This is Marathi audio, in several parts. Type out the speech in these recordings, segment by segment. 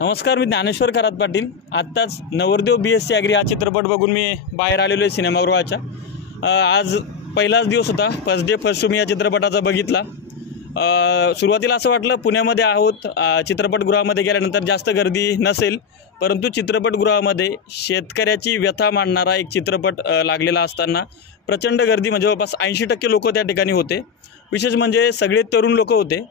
नमस्कार, मी ज्ञानेश्वर खरात पाटील। आत्ताच नवरदेव BSc ॲग्री हा चित्रपट बघून मी बाहेर आलेलो आहे सिनेमागृहाच्या। आज पहिलाच दिवस होता, फर्स्ट डे फर्स्ट शो मी या चित्रपटाचा बघितला। सुरुवातीला असं वाटलं पुण्यामध्ये आहोत, चित्रपटगृहामध्ये गेल्यानंतर जास्त गर्दी नसेल, परंतु चित्रपटगृहामध्ये शेतकऱ्याची व्यथा मांडणारा एक चित्रपट लागलेला असताना प्रचंड गर्दी, म्हणजे जवळपास 80% लोक त्या ठिकाणी होते। विशेष म्हणजे सगळे तरुण लोक होते।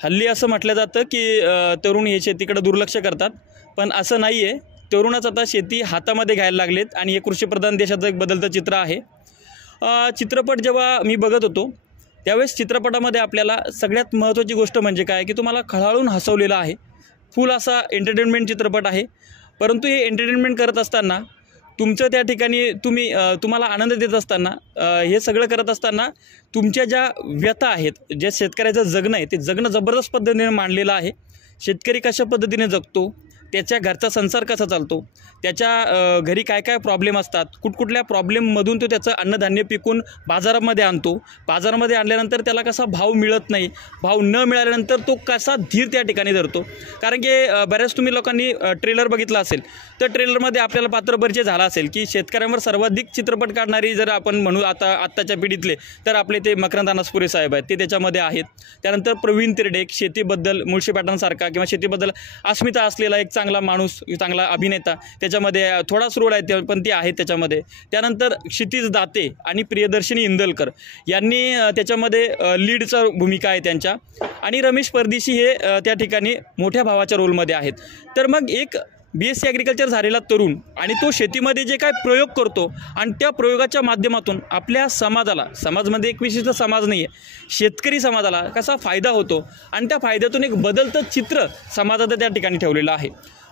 हल्ली असं म्हटलं जातं की तरुण हे शेतीकडे दुर्लक्ष करतात, पण असं नाही आहे। तरुणच आता शेती हातामध्ये घ्यायला लागलेत आणि हे कृषीप्रधान देशाचं एक बदलतं चित्र आहे। चित्रपट जेव्हा मी बघत होतो त्यावेळेस चित्रपटामध्ये आपल्याला सगळ्यात महत्त्वाची गोष्ट म्हणजे काय की तुम्हाला खळाळून हसवलेलं आहे। फुल असा एंटरटेनमेंट चित्रपट आहे, परंतु हे एंटरटेनमेंट करत असताना तुमचं त्या ठिकाणी तुम्हाला आनंद देत असताना हे सगळं करत असताना तुमच्या ज्या व्यथा आहेत, जे शेतकऱ्याचं जगणं आहे ते जगणं जबरदस्त पद्धतीने मांडलेलं आहे। शेतकरी कशा पद्धतीने जगतो, त्याच्या घरचा संसार कसा चालतो, त्याच्या घरी काय काय प्रॉब्लेम असतात, कुठकुठल्या प्रॉब्लेममधून तो त्याचं अन्नधान्य पिकून बाजारामध्ये आणतो, बाजारामध्ये आणल्यानंतर त्याला कसा भाव मिळत नाही, भाव न मिळाल्यानंतर तो कसा धीर त्या ठिकाणी धरतो। कारण की बऱ्याच तुम्ही लोकांनी ट्रेलर बघितला असेल तर ट्रेलरमध्ये आपल्याला पात्र परिचय झाला असेल की शेतकऱ्यांवर सर्वाधिक चित्रपट काढणारी जर आपण म्हणू आत्ताच्या पिढीतले तर आपले ते मकरंद अनासपुरे साहेब आहेत, ते त्याच्यामध्ये आहेत। त्यानंतर प्रवीण तिरडे, शेतीबद्दल मुळशी पॅटर्नसारखा किंवा शेतीबद्दल अस्मिता असलेला एक चांगला माणूस, चांगला अभिनेता त्याच्यामध्ये थोडाच रोल आहे पण ते आहेत त्याच्यामध्ये। त्यानंतर क्षितिज दाते आणि प्रियदर्शिनी इंदलकर यांनी त्याच्यामध्ये लीडचा भूमिका आहे त्यांच्या, आणि रमेश परदेशी हे त्या ठिकाणी मोठ्या भावाच्या रोलमध्ये आहेत। तर मग एक BSc ॲग्रिकल्चर झालेला तरुण आणि तो शेतीमध्ये जे काय प्रयोग करतो आणि त्या प्रयोगाच्या माध्यमातून आपल्या समाजामध्ये एक विशिष्ट समाज नाही आहे, शेतकरी समाजाला कसा फायदा होतो आणि त्या फायद्यातून एक बदलतं चित्र समाजाचं त्या ठिकाणी ठेवलेलं आहे।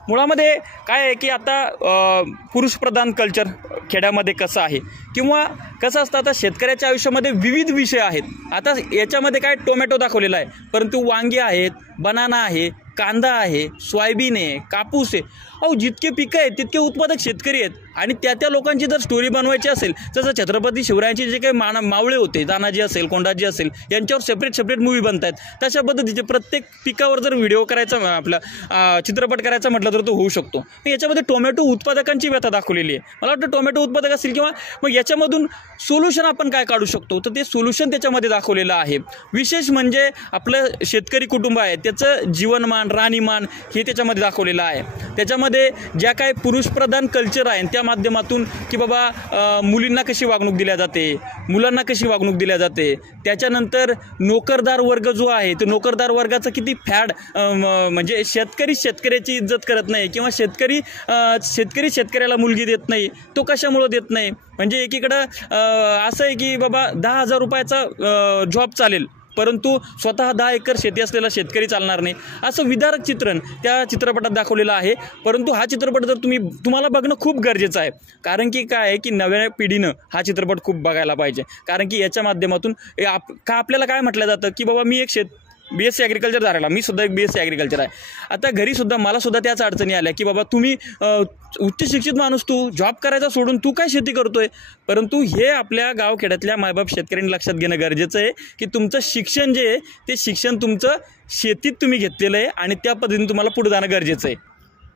मुळामध्ये काय आहे की आता पुरुषप्रधान कल्चर खेड्यामध्ये कसं आहे किंवा कसं असतं, आता शेतकऱ्याच्या आयुष्यामध्ये विविध विषय आहेत। आता याच्यामध्ये काय टोमॅटो दाखवलेला आहे, परंतु वांगे आहेत, बनाना आहे, कांदा आहे, सोयाबीन आहे, कापूस आहे। जितके पिकं आहेत तितके उत्पादक शेतकरी आहेत आणि त्या लोकांची जर स्टोरी बनवायची असेल, जसं छत्रपती शिवरायांचे जे काही मावळे होते, तानाजी असेल, कोंडाजी असेल, यांच्यावर सेपरेट मूवी बनत आहेत, तशा पद्धतीचे प्रत्येक पिकावर जर व्हिडिओ करायचा, आपला चित्रपट करायचा म्हटलं तर तो होऊ शकतो। याच्यामध्ये टोमॅटो उत्पादकांची व्यथा दाखवलेली आहे। मला वाटतं टोमॅटो उत्पादक असेल किंवा मग याच्यामधून सोल्युशन आपण काय काढू शकतो, तर ते सोल्युशन त्याच्यामध्ये दाखवलेलं आहे। विशेष म्हणजे आपलं शेतकरी कुटुंब आहे त्याचं जीवनमान, राहणीमान हे त्याच्यामध्ये दाखवलेलं आहे। त्याच्यामध्ये ज्या काही पुरुषप्रधान कल्चर आहे त्या माध्यमातून की बाबा मुलींना कशी वागणूक दिल्या जाते, मुलांना कशी वागणूक दिल्या जाते, त्याच्यानंतर नोकरदार वर्ग जो आहे तो नोकरदार वर्गाचं किती फॅड, म्हणजे शेतकऱ्याची इज्जत करत नाही किंवा शेतकरी शेतकऱ्याला मुलगी देत नाही, तो कशामुळे देत नाही। म्हणजे एकीकडं असं आहे की बाबा 10,000 रुपयाचा जॉब चालेल, परंतु स्वतः 10 एकर शेती असलेला शेतकरी चालणार नाही, असं विदारक चित्रण त्या चित्रपटात दाखवलेलं आहे। परंतु हा चित्रपट जर तुम्हाला बघणं खूप गरजेचं आहे, कारण की काय आहे की नव्या पिढीनं हा चित्रपट खूप बघायला पाहिजे। कारण की याच्या माध्यमातून आपल्याला काय म्हटलं जातं की बाबा मी एक BSc ॲग्रिकल्चर झालेला, मी सुद्धा एक BSc ॲग्रिकल्चर आहे। आता घरीसुद्धा मलासुद्धा त्याच अडचणी आल्या की बाबा तुम्ही उच्च शिक्षित माणूस, तू जॉब करायचा सोडून तू काय शेती करतोय। परंतु हे आपल्या गावखेड्यातल्या मायबाप शेतकऱ्यांनी लक्षात घेणं गरजेचं आहे की तुमचं शिक्षण जे आहे ते शिक्षण तुमचं शेतीत तुम्ही घेतलेलं आहे आणि त्या पद्धतीने तुम्हाला पुढे जाणं गरजेचं आहे।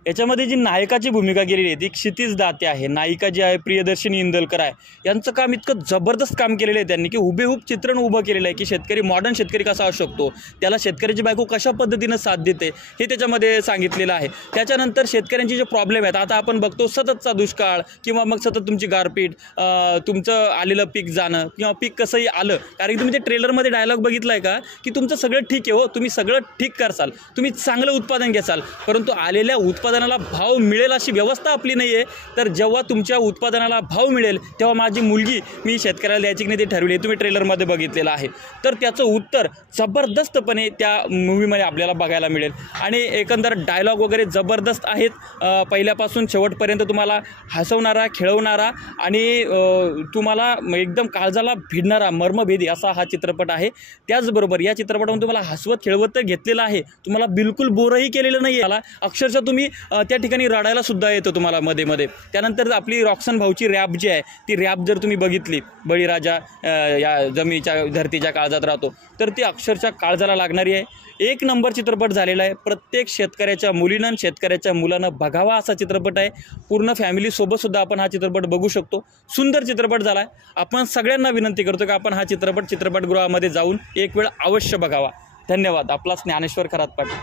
याच्यामध्ये जी नायकाची भूमिका केलेली आहे ती क्षितिज दाते आहे, नायिका जी आहे प्रियदर्शिनी इंदलकर आहे। यांचं काम इतकं जबरदस्त काम केलेलं आहे त्यांनी की हुबेहूब चित्रण उभं केलेलं आहे की शेतकरी, मॉडर्न शेतकरी कसा असू शकतो, त्याला शेतकऱ्याची बायको कशा पद्धतीनं साथ देते हे त्याच्यामध्ये सांगितलेलं आहे। त्याच्यानंतर शेतकऱ्यांचे जे प्रॉब्लेम आहेत, आता आपण बघतो सततचा दुष्काळ किंवा मग सतत तुमची गारपीट, तुमचं आलेलं पीक जाणं किंवा पीक कसंही आलं, कारण की तुम्ही ते ट्रेलरमध्ये डायलॉग बघितला आहे का की तुमचं सगळं ठीक आहे, हो तुम्ही सगळं ठीक करसाल, तुम्ही चांगलं उत्पादन घ्याल, परंतु आलेल्या उत्पादनाला भाव मिळेल अशी व्यवस्था आपली नाही आहे। तर जेव्हा तुमच्या उत्पादनाला भाव मिळेल तेव्हा माझी मुलगी मी शेतकऱ्याला द्यायची की नाही ते ठरवले, तुम्ही ट्रेलरमध्ये बघितलेलं आहे। तर त्याचं उत्तर जबरदस्तपणे त्या मूवीमध्ये आपल्याला बघायला मिळेल आणि एकंदर डायलॉग वगैरे जबरदस्त आहेत, पहिल्यापासून शेवटपर्यंत तुम्हाला हसवणारा, खेळवणारा आणि तुम्हाला एकदम काळजाला भिडणारा मर्मभेदी असा हा चित्रपट आहे। त्याचबरोबर या चित्रपटामध्ये तुम्हाला हसवत खेळवत घेतलेलं आहे, तुम्हाला बिलकुल बोरही केलेलं नाही आहे। अक्षरशः तुम्ही त्या ठिकाणी रडायला सुद्धा येतं तुम्हाला मध्ये मध्ये. त्यानंतर आपली रॉक्सन भाऊची रॅप जी आहे ती रॅप जर तुम्ही बघितली, बळीराजा या जमिनीच्या धरतीच्या काळजात राहतो, तर ती अक्षरशः काळजाला लागणारी आहे. एक नंबर चित्रपट झालेला आहे. प्रत्येक शेतकऱ्याच्या मुलीनं शेतकऱ्याच्या मुलानं बघावा असा चित्रपट आहे. पूर्ण फॅमिलीसोबतसुद्धा आपण हा चित्रपट बघू शकतो. सुंदर चित्रपट झाला आहे. आपण सगळ्यांना विनंती करतो की आपण हा चित्रपटगृहामध्ये जाऊन एक वेळ अवश्य बघावा. धन्यवाद. आपला ज्ञानेश्वर खरात पाटील.